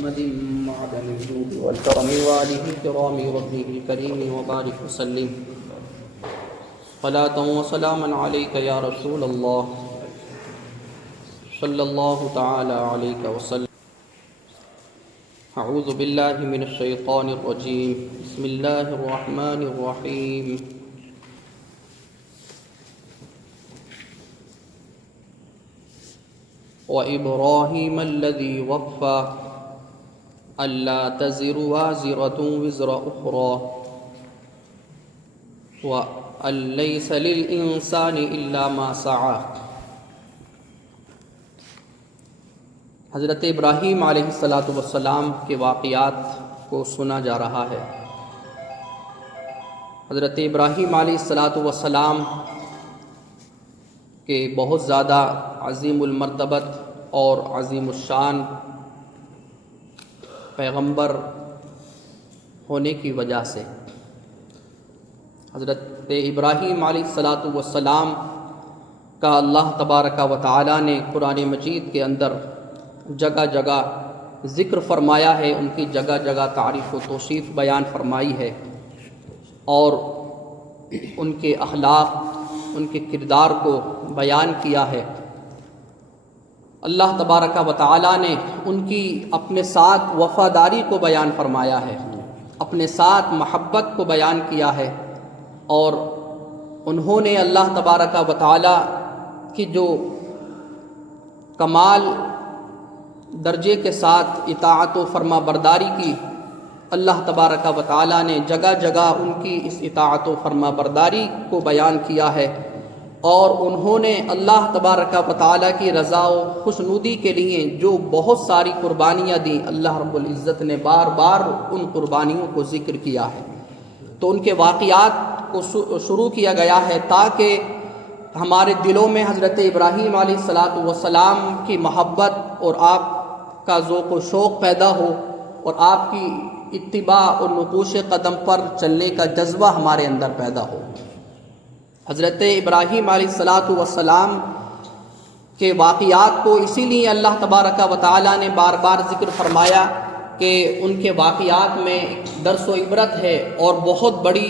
محمد معدن الجود والكرم وآله الكرام وابنه الكريم وبارك وسلم صلاة وسلاما عليك يا رسول الله صلى الله تعالى عليك وسلم. اعوذ باللہ من الشیطان الرجیم. بسم اللہ الرحمن الرحیم. وإبراهيم الذي وفى ألا تزر وازرة وزر أخرى وأن ليس للإنسان إلا ما سعى. حضرت ابراہیم علیہ السلام کے واقعات کو سنا جا رہا ہے. حضرت ابراہیم علیہ السلام کے بہت زیادہ عظیم المرتبت اور عظیم الشان پیغمبر ہونے کی وجہ سے حضرت ابراہیم علیہ السلام کا اللہ تبارک و تعالی نے قرآن مجید کے اندر جگہ جگہ ذکر فرمایا ہے، ان کی جگہ جگہ تعریف و توصیف بیان فرمائی ہے، اور ان کے اخلاق، ان کے کردار کو بیان کیا ہے. اللہ تبارک و تعالی نے ان کی اپنے ساتھ وفاداری کو بیان فرمایا ہے، اپنے ساتھ محبت کو بیان کیا ہے، اور انہوں نے اللہ تبارک و تعالی کی جو کمال درجے کے ساتھ اطاعت و فرما برداری کی، اللہ تبارک و تعالی نے جگہ جگہ ان کی اس اطاعت و فرما برداری کو بیان کیا ہے، اور انہوں نے اللہ تبارک و تعالی کی رضا و خوشنودی کے لیے جو بہت ساری قربانیاں دیں، اللہ رب العزت نے بار بار ان قربانیوں کو ذکر کیا ہے. تو ان کے واقعات کو شروع کیا گیا ہے تاکہ ہمارے دلوں میں حضرت ابراہیم علیہ السلام کی محبت اور آپ کا ذوق و شوق پیدا ہو، اور آپ کی اتباع اور نقوش قدم پر چلنے کا جذبہ ہمارے اندر پیدا ہو. حضرت ابراہیم علیہ السلام کے واقعات کو اسی لیے اللہ تبارک و تعالی نے بار بار ذکر فرمایا کہ ان کے واقعات میں درس و عبرت ہے اور بہت بڑی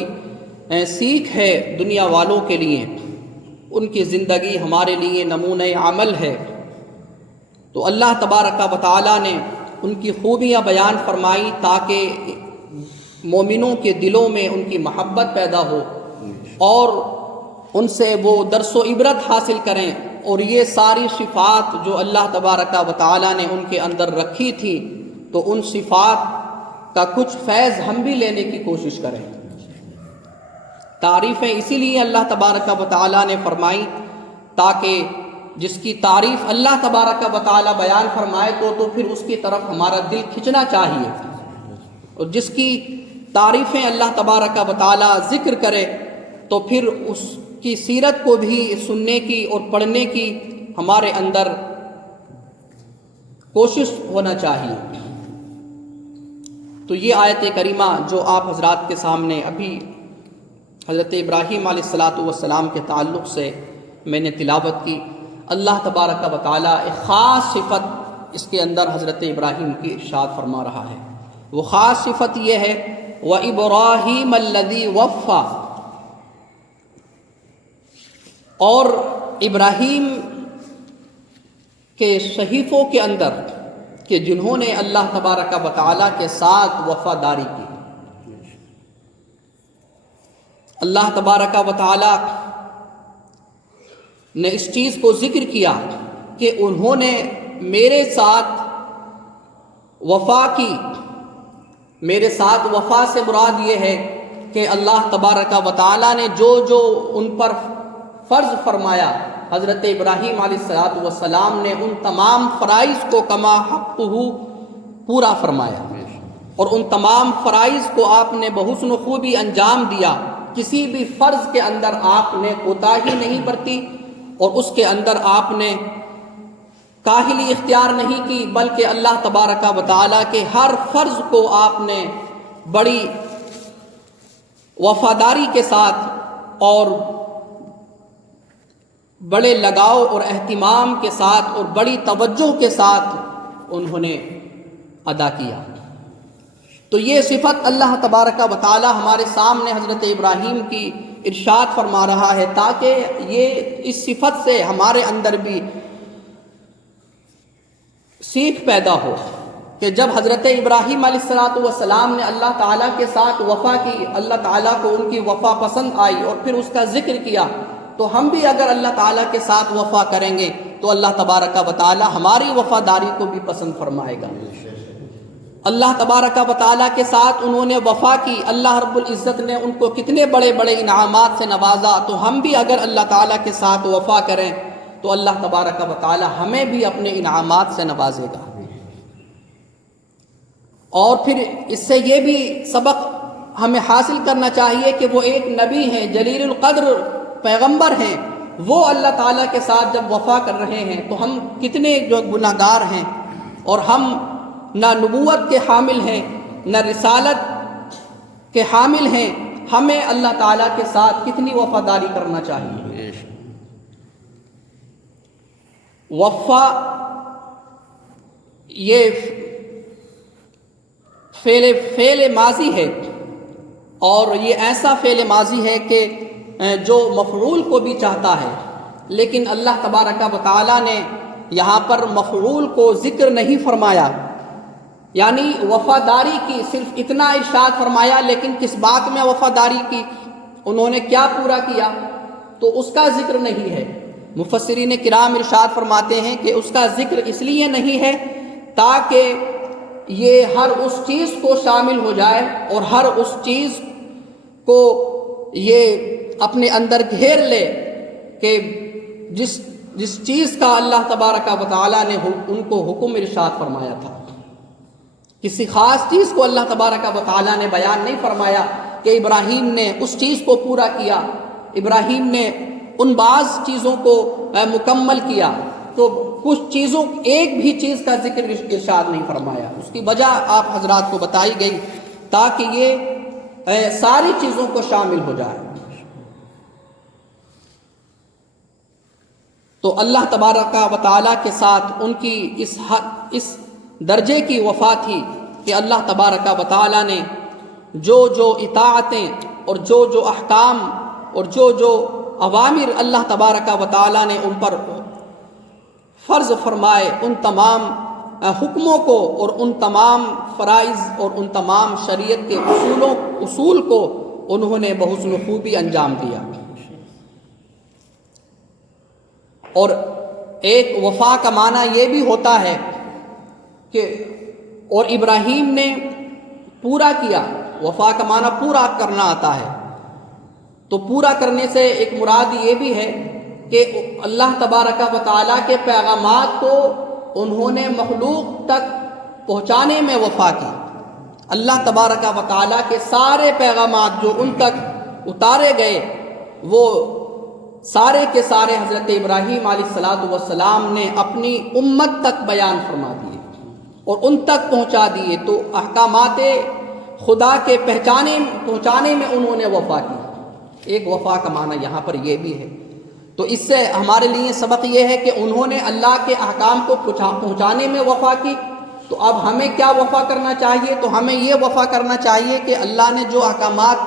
سیکھ ہے دنیا والوں کے لیے. ان کی زندگی ہمارے لیے نمونہ عمل ہے. تو اللہ تبارک و تعالی نے ان کی خوبیاں بیان فرمائی تاکہ مومنوں کے دلوں میں ان کی محبت پیدا ہو اور ان سے وہ درس و عبرت حاصل کریں، اور یہ ساری صفات جو اللہ تبارک و تعالی نے ان کے اندر رکھی تھی، تو ان صفات کا کچھ فیض ہم بھی لینے کی کوشش کریں. تعریفیں اسی لیے اللہ تبارک و تعالی نے فرمائی تاکہ جس کی تعریف اللہ تبارک و تعالی بیان فرمائے تو پھر اس کی طرف ہمارا دل کھنچنا چاہیے، اور جس کی تعریفیں اللہ تبارک و تعالی ذکر کرے تو پھر اس کی سیرت کو بھی سننے کی اور پڑھنے کی ہمارے اندر کوشش ہونا چاہیے. تو یہ آیت کریمہ جو آپ حضرات کے سامنے ابھی حضرت ابراہیم علیہ السلام کے تعلق سے میں نے تلاوت کی، اللہ تبارک و تعالی ایک خاص صفت اس کے اندر حضرت ابراہیم کی ارشاد فرما رہا ہے. وہ خاص صفت یہ ہے وَإِبْرَاهِيمَ الَّذِي وَفَّى. اور ابراہیم کے صحیفوں کے اندر کہ جنہوں نے اللہ تبارک و تعالی کے ساتھ وفاداری کی. اللہ تبارک و تعالی نے اس چیز کو ذکر کیا کہ انہوں نے میرے ساتھ وفا کی. میرے ساتھ وفا سے مراد یہ ہے کہ اللہ تبارک و تعالی نے جو ان پر فرض فرمایا، حضرت ابراہیم علیہ السلام نے ان تمام فرائض کو کما حقہ پورا فرمایا، اور ان تمام فرائض کو آپ نے بحسن و خوبی انجام دیا. کسی بھی فرض کے اندر آپ نے کوتاہی نہیں برتی، اور اس کے اندر آپ نے کاہلی اختیار نہیں کی، بلکہ اللہ تبارک و تعالی کے ہر فرض کو آپ نے بڑی وفاداری کے ساتھ اور بڑے لگاؤ اور اہتمام کے ساتھ اور بڑی توجہ کے ساتھ انہوں نے ادا کیا۔ تو یہ صفت اللہ تبارک و تعالی ہمارے سامنے حضرت ابراہیم کی ارشاد فرما رہا ہے، تاکہ یہ اس صفت سے ہمارے اندر بھی سیکھ پیدا ہو کہ جب حضرت ابراہیم علیہ السلام نے اللہ تعالیٰ کے ساتھ وفا کی، اللہ تعالیٰ کو ان کی وفا پسند آئی اور پھر اس کا ذکر کیا، تو ہم بھی اگر اللہ تعالیٰ کے ساتھ وفا کریں گے تو اللہ تبارک و تعالیٰ ہماری وفاداری کو بھی پسند فرمائے گا۔ اللہ تبارک و تعالیٰ کے ساتھ انہوں نے وفا کی، اللہ رب العزت نے ان کو کتنے بڑے بڑے انعامات سے نوازا، تو ہم بھی اگر اللہ تعالیٰ کے ساتھ وفا کریں تو اللہ تبارک و تعالیٰ ہمیں بھی اپنے انعامات سے نوازے گا۔ اور پھر اس سے یہ بھی سبق ہمیں حاصل کرنا چاہیے کہ وہ ایک نبی ہیں، جلیل القدر پیغمبر ہیں، وہ اللہ تعالیٰ کے ساتھ جب وفا کر رہے ہیں تو ہم کتنے جو گناہگار ہیں، اور ہم نہ نبوت کے حامل ہیں نہ رسالت کے حامل ہیں، ہمیں اللہ تعالیٰ کے ساتھ کتنی وفاداری کرنا چاہیے۔ وفا یہ فعل ماضی ہے، اور یہ ایسا فعل ماضی ہے کہ جو مفعول کو بھی چاہتا ہے، لیکن اللہ تبارک و تعالیٰ نے یہاں پر مفعول کو ذکر نہیں فرمایا، یعنی وفاداری کی صرف اتنا ارشاد فرمایا، لیکن کس بات میں وفاداری کی، انہوں نے کیا پورا کیا، تو اس کا ذکر نہیں ہے۔ مفسرین کرام ارشاد فرماتے ہیں کہ اس کا ذکر اس لیے نہیں ہے تاکہ یہ ہر اس چیز کو شامل ہو جائے اور ہر اس چیز کو یہ اپنے اندر گھیر لے کہ جس چیز کا اللہ تبارک و تعالیٰ نے ان کو حکم ارشاد فرمایا تھا۔ کسی خاص چیز کو اللہ تبارک و تعالیٰ نے بیان نہیں فرمایا کہ ابراہیم نے اس چیز کو پورا کیا، ابراہیم نے ان بعض چیزوں کو مکمل کیا، تو کچھ چیزوں ایک بھی چیز کا ذکر ارشاد نہیں فرمایا۔ اس کی وجہ آپ حضرات کو بتائی گئی تاکہ یہ ساری چیزوں کو شامل ہو جائے۔ تو اللہ تبارک و تعالیٰ کے ساتھ ان کی اس درجے کی وفا تھی کہ اللہ تبارک و تعالیٰ نے جو اطاعتیں اور جو احکام اور جو اوامر اللہ تبارک و تعالیٰ نے ان پر فرض فرمائے، ان تمام حکموں کو اور ان تمام فرائض اور ان تمام شریعت کے اصول کو انہوں نے بحسن خوبی انجام دیا۔ اور ایک وفا کا معنی یہ بھی ہوتا ہے کہ اور ابراہیم نے پورا کیا، وفا کا معنی پورا کرنا آتا ہے، تو پورا کرنے سے ایک مراد یہ بھی ہے کہ اللہ تبارک و تعالیٰ کے پیغامات کو انہوں نے مخلوق تک پہنچانے میں وفا کی۔ اللہ تبارک و تعالیٰ کے سارے پیغامات جو ان تک اتارے گئے وہ سارے کے سارے حضرت ابراہیم علیہ السلام نے اپنی امت تک بیان فرما دیے اور ان تک پہنچا دیے۔ تو احکامات خدا کے پہنچانے میں انہوں نے وفا کی۔ ایک وفا کا معنی یہاں پر یہ بھی ہے۔ تو اس سے ہمارے لیے سبق یہ ہے کہ انہوں نے اللہ کے احکام کو پہنچانے میں وفا کی، تو اب ہمیں کیا وفا کرنا چاہیے؟ تو ہمیں یہ وفا کرنا چاہیے کہ اللہ نے جو احکامات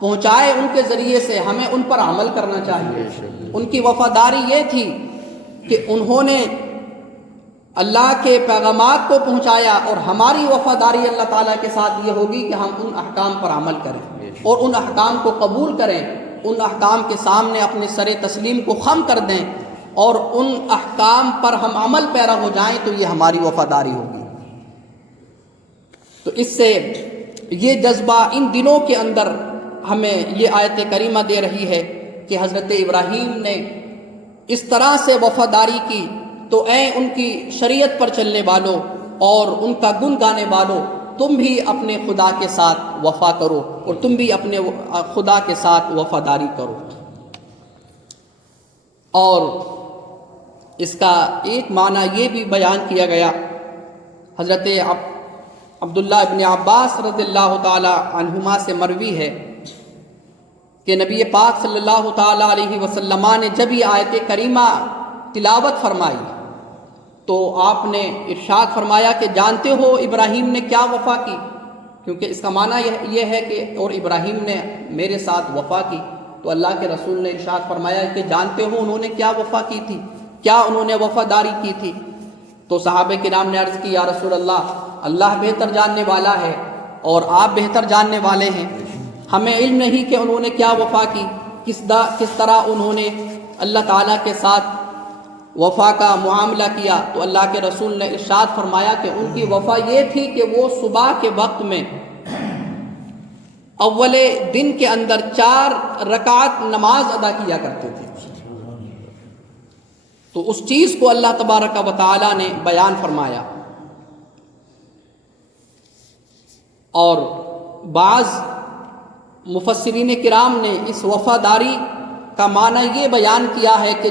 پہنچائے ان کے ذریعے سے ہمیں ان پر عمل کرنا چاہیے۔ ان کی وفاداری یہ تھی کہ انہوں نے اللہ کے پیغامات کو پہنچایا، اور ہماری وفاداری اللہ تعالیٰ کے ساتھ یہ ہوگی کہ ہم ان احکام پر عمل کریں اور ان احکام کو قبول کریں، ان احکام کے سامنے اپنے سر تسلیم کو خم کر دیں اور ان احکام پر ہم عمل پیرا ہو جائیں، تو یہ ہماری وفاداری ہوگی۔ تو اس سے یہ جذبہ ان دنوں کے اندر ہمیں یہ آیت کریمہ دے رہی ہے کہ حضرت ابراہیم نے اس طرح سے وفاداری کی، تو اے ان کی شریعت پر چلنے والوں اور ان کا گن گانے والوں، تم بھی اپنے خدا کے ساتھ وفا کرو اور تم بھی اپنے خدا کے ساتھ وفاداری کرو۔ اور اس کا ایک معنی یہ بھی بیان کیا گیا، حضرت عبداللہ ابن عباس رضی اللہ تعالی عنہما سے مروی ہے کہ نبی پاک صلی اللہ تعالی علیہ وسلم نے جب یہ آیت کریمہ تلاوت فرمائی تو آپ نے ارشاد فرمایا کہ جانتے ہو ابراہیم نے کیا وفا کی؟ کیونکہ اس کا معنی یہ ہے کہ اور ابراہیم نے میرے ساتھ وفا کی. تو اللہ کے رسول نے ارشاد فرمایا کہ جانتے ہو انہوں نے کیا وفا کی تھی، کیا انہوں نے وفاداری کی تھی؟ تو صحابہ کرام نے عرض کی یا رسول اللہ، اللہ بہتر جاننے والا ہے اور آپ بہتر جاننے والے ہیں، ہمیں علم نہیں کہ انہوں نے کیا وفا کی، کس طرح انہوں نے اللہ تعالیٰ کے ساتھ وفا کا معاملہ کیا. تو اللہ کے رسول نے ارشاد فرمایا کہ ان کی وفا یہ تھی کہ وہ صبح کے وقت میں اول دن کے اندر 4 رکعت نماز ادا کیا کرتے تھے. تو اس چیز کو اللہ تبارک و تعالی نے بیان فرمایا. اور بعض مفسرین کرام نے اس وفاداری کا معنی یہ بیان کیا ہے کہ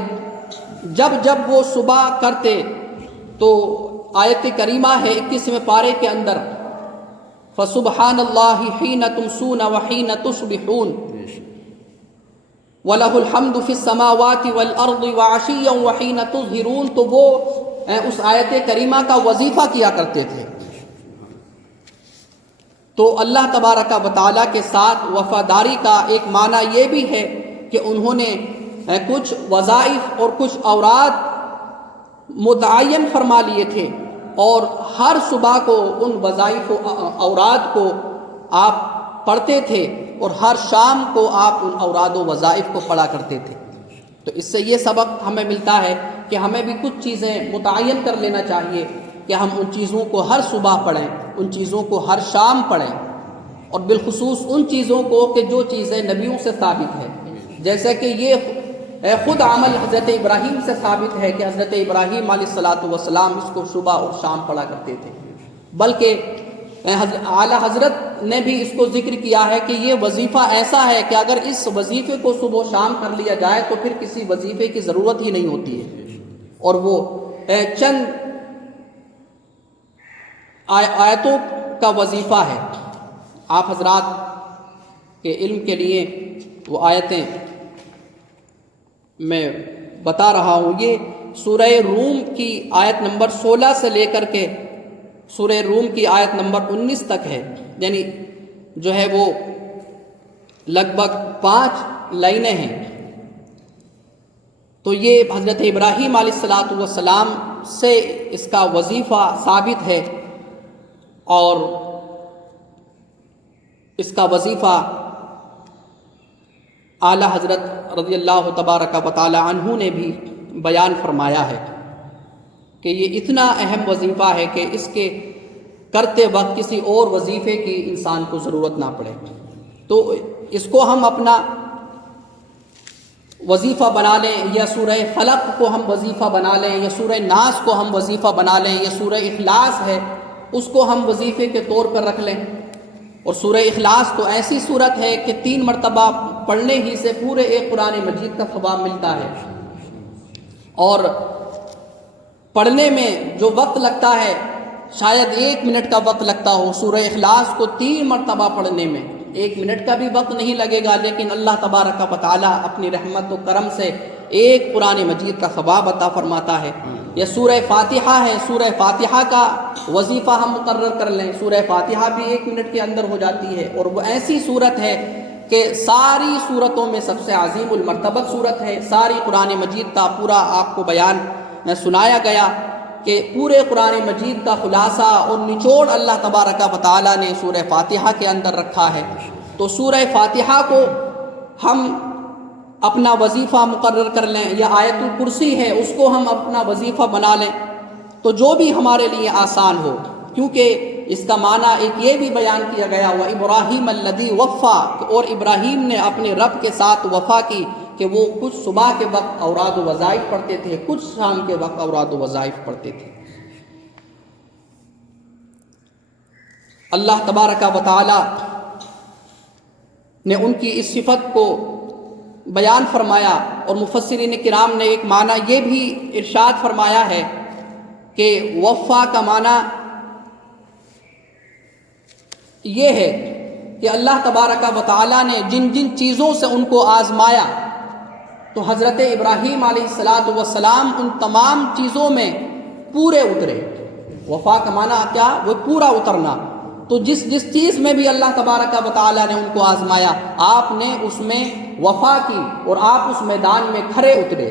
جب جب وہ صبح کرتے تو آیت کریمہ ہے 21ویں پارے کے اندر فَسُبْحَانَ اللَّهِ حِينَ تُمْسُونَ وَحِينَ تُصْبِحُونَ وَلَهُ الْحَمْدُ فِي السَّمَاوَاتِ وَالْأَرْضِ وَعَشِيًّا وَحِينَ تُظْهِرُونَ. تو وہ اس آیت کریمہ کا وظیفہ کیا کرتے تھے. تو اللہ تبارک و تعالیٰ کے ساتھ وفاداری کا ایک معنی یہ بھی ہے کہ انہوں نے کچھ وظائف اور کچھ اوراد متعین فرما لیے تھے اور ہر صبح کو ان وظائف و اوراد کو آپ پڑھتے تھے اور ہر شام کو آپ ان اوراد و وظائف کو پڑھا کرتے تھے. تو اس سے یہ سبق ہمیں ملتا ہے کہ ہمیں بھی کچھ چیزیں متعین کر لینا چاہیے کہ ہم ان چیزوں کو ہر صبح پڑھیں، ان چیزوں کو ہر شام پڑھیں، اور بالخصوص ان چیزوں کو کہ جو چیزیں نبیوں سے ثابت ہے. جیسے کہ یہ خود عمل حضرت ابراہیم سے ثابت ہے کہ حضرت ابراہیم علیہ السلام اس کو صبح اور شام پڑھا کرتے تھے، بلکہ اعلیٰ حضرت نے بھی اس کو ذکر کیا ہے کہ یہ وظیفہ ایسا ہے کہ اگر اس وظیفے کو صبح و شام کر لیا جائے تو پھر کسی وظیفے کی ضرورت ہی نہیں ہوتی ہے. اور وہ چند آیتوں کا وظیفہ ہے. آپ حضرات کے علم کے لیے وہ آیتیں میں بتا رہا ہوں. یہ سورہ روم کی آیت نمبر 16 سے لے کر کے سورہ روم کی آیت نمبر 19 تک ہے، یعنی جو ہے وہ لگ بھگ 5 لائنیں ہیں. تو یہ حضرت ابراہیم علیہ السلام سے اس کا وظیفہ ثابت ہے اور اس کا وظیفہ اعلیٰ حضرت رضی اللہ تبارک و تعالی عنہ نے بھی بیان فرمایا ہے کہ یہ اتنا اہم وظیفہ ہے کہ اس کے کرتے وقت کسی اور وظیفے کی انسان کو ضرورت نہ پڑے. تو اس کو ہم اپنا وظیفہ بنا لیں، یا سورہ فلق کو ہم وظیفہ بنا لیں، یا سورہ ناس کو ہم وظیفہ بنا لیں، یا سورہ اخلاص ہے اس کو ہم وظیفے کے طور پر رکھ لیں. اور سورہ اخلاص تو ایسی صورت ہے کہ 3 مرتبہ پڑھنے ہی سے پورے ایک قرآن مجید کا ثواب ملتا ہے. اور پڑھنے میں جو وقت لگتا ہے شاید 1 منٹ کا وقت لگتا ہو، سورہ اخلاص کو 3 مرتبہ پڑھنے میں 1 منٹ کا بھی وقت نہیں لگے گا، لیکن اللہ تبارک و تعالی اپنی رحمت و کرم سے ایک قرآن مجید کا ثواب عطا فرماتا ہے. یا سورہ فاتحہ ہے، سورہ فاتحہ کا وظیفہ ہم مقرر کر لیں، سورہ فاتحہ بھی 1 منٹ کے اندر ہو جاتی ہے. اور وہ ایسی صورت ہے کہ ساری صورتوں میں سب سے عظیم المرتبت صورت ہے. ساری قرآن مجید کا پورا آپ کو بیان سنایا گیا کہ پورے قرآن مجید کا خلاصہ اور نچوڑ اللہ تبارک و تعالی نے سورہ فاتحہ کے اندر رکھا ہے. تو سورہ فاتحہ کو ہم اپنا وظیفہ مقرر کر لیں، یا آیت الکرسی ہے اس کو ہم اپنا وظیفہ بنا لیں، تو جو بھی ہمارے لیے آسان ہو. کیونکہ اس کا معنی ایک یہ بھی بیان کیا گیا وَإِبْرَاهِيمَ الَّذِي وَفَّى، اور ابراہیم نے اپنے رب کے ساتھ وفا کی کہ وہ کچھ صبح کے وقت اوراد و وظائف پڑھتے تھے، کچھ شام کے وقت اوراد و وظائف پڑھتے تھے. اللہ تبارک و تعالی نے ان کی اس صفت کو بیان فرمایا. اور مفسرین کرام نے ایک معنی یہ بھی ارشاد فرمایا ہے کہ وفا کا معنی یہ ہے کہ اللہ تبارک و تعالی نے جن جن چیزوں سے ان کو آزمایا، تو حضرت ابراہیم علیہ السلام ان تمام چیزوں میں پورے اترے۔ وفا کا معنی کیا؟ وہ پورا اترنا۔ تو جس چیز میں بھی اللہ تبارک و تعالیٰ نے ان کو آزمایا، آپ نے اس میں وفا کی اور آپ اس میدان میں کھرے اترے۔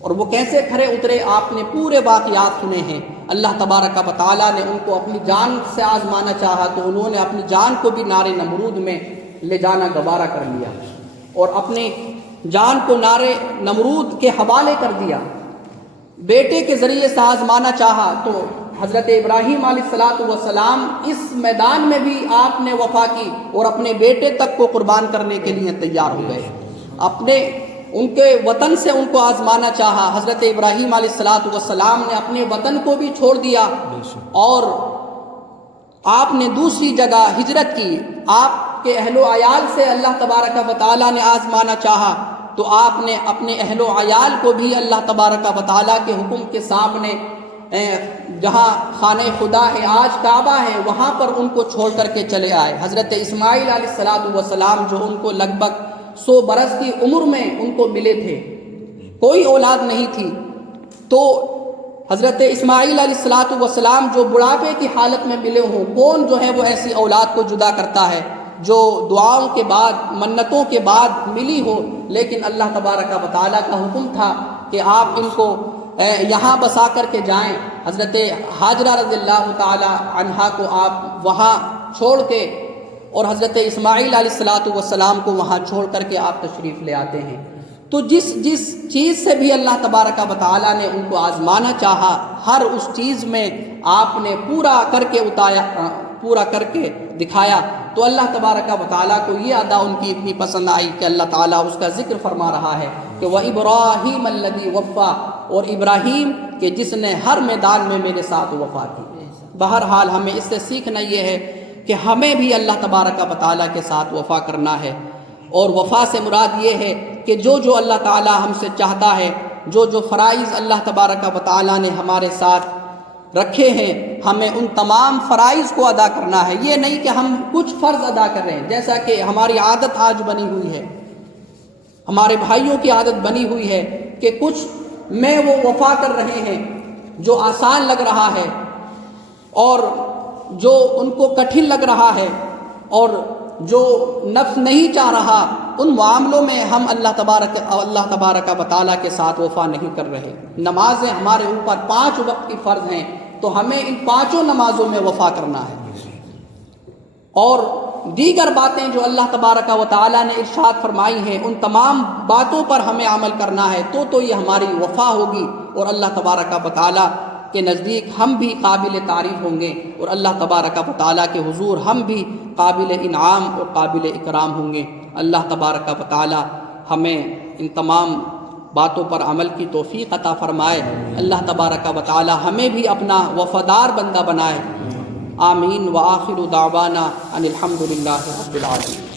اور وہ کیسے کھرے اترے؟ آپ نے پورے واقعات سنے ہیں۔ اللہ تبارک و تعالیٰ نے ان کو اپنی جان سے آزمانا چاہا تو انہوں نے اپنی جان کو بھی نار نمرود میں لے جانا گوارا کر لیا، اور اپنی جان کو نار نمرود کے حوالے کر دیا۔ بیٹے کے ذریعے سے آزمانا چاہا تو حضرت ابراہیم علیہ السلام اس میدان میں بھی آپ نے وفا کی اور اپنے بیٹے تک کو قربان کرنے کے لیے تیار ہو گئے۔ ان کے وطن سے ان کو آزمانا چاہا، حضرت ابراہیم علیہ السلام نے اپنے وطن کو بھی چھوڑ دیا اور آپ نے دوسری جگہ ہجرت کی۔ آپ کے اہل و عیال سے اللہ تبارک و تعالیٰ نے آزمانا چاہا تو آپ نے اپنے اہل و عیال کو بھی اللہ تبارک و تعالیٰ کے حکم کے سامنے جہاں خانہ خدا ہے، آج کعبہ ہے، وہاں پر ان کو چھوڑ کر کے چلے آئے۔ حضرت اسماعیل علیہ السلام جو ان کو لگ بھگ 100 برس کی عمر میں ان کو ملے تھے، کوئی اولاد نہیں تھی، تو حضرت اسماعیل علیہ السلام جو بڑھاپے کی حالت میں ملے ہوں، کون جو ہے وہ ایسی اولاد کو جدا کرتا ہے جو دعاؤں کے بعد، منتوں کے بعد ملی ہو؟ لیکن اللہ تبارک و تعالیٰ کا حکم تھا کہ آپ ان کو یہاں بسا کر کے جائیں۔ حضرت ہاجرہ رضی اللہ تعالی عنہا کو آپ وہاں چھوڑ کے اور حضرت اسماعیل علیہ السلام کو وہاں چھوڑ کر کے آپ تشریف لے آتے ہیں۔ تو جس چیز سے بھی اللہ تبارک و تعالیٰ نے ان کو آزمانا چاہا، ہر اس چیز میں آپ نے پورا کر کے دکھایا۔ تو اللہ تبارک و تعالیٰ کو یہ ادا ان کی اتنی پسند آئی کہ اللہ تعالیٰ اس کا ذکر فرما رہا ہے کہ وَإِبْرَاهِيمَ الَّذِي وَفَّى، اور ابراہیم کہ جس نے ہر میدان میں میرے ساتھ وفا کی۔ بہرحال ہمیں اس سے سیکھنا یہ ہے کہ ہمیں بھی اللہ تبارک و تعالیٰ کے ساتھ وفا کرنا ہے، اور وفا سے مراد یہ ہے کہ جو اللہ تعالیٰ ہم سے چاہتا ہے، جو فرائض اللہ تبارک و تعالیٰ نے ہمارے ساتھ رکھے ہیں، ہمیں ان تمام فرائض کو ادا کرنا ہے۔ یہ نہیں کہ ہم کچھ فرض ادا کر رہے ہیں، جیسا کہ ہماری عادت آج بنی ہوئی ہے، ہمارے بھائیوں کی عادت بنی ہوئی ہے کہ کچھ میں وہ وفا کر رہے ہیں جو آسان لگ رہا ہے اور جو ان کو کٹھن لگ رہا ہے اور جو نفس نہیں چاہ رہا، ان معاملوں میں ہم اللہ تبارک و تعالیٰ کے ساتھ وفا نہیں کر رہے۔ نمازیں ہمارے اوپر 5 وقت کی فرض ہیں، تو ہمیں ان 5 نمازوں میں وفا کرنا ہے، اور دیگر باتیں جو اللہ تبارک و تعالیٰ نے ارشاد فرمائی ہیں ان تمام باتوں پر ہمیں عمل کرنا ہے، تو یہ ہماری وفا ہوگی، اور اللہ تبارک و تعالیٰ کے نزدیک ہم بھی قابل تعریف ہوں گے، اور اللہ تبارک و تعالیٰ کے حضور ہم بھی قابل انعام اور قابل اکرام ہوں گے۔ اللہ تبارک و تعالیٰ ہمیں ان تمام باتوں پر عمل کی توفیق عطا فرمائے۔ اللہ تبارک و تعالیٰ ہمیں بھی اپنا وفادار بندہ بنائے۔ آمین۔ وآخر دعوانا ان الحمد للہ رب العالمین۔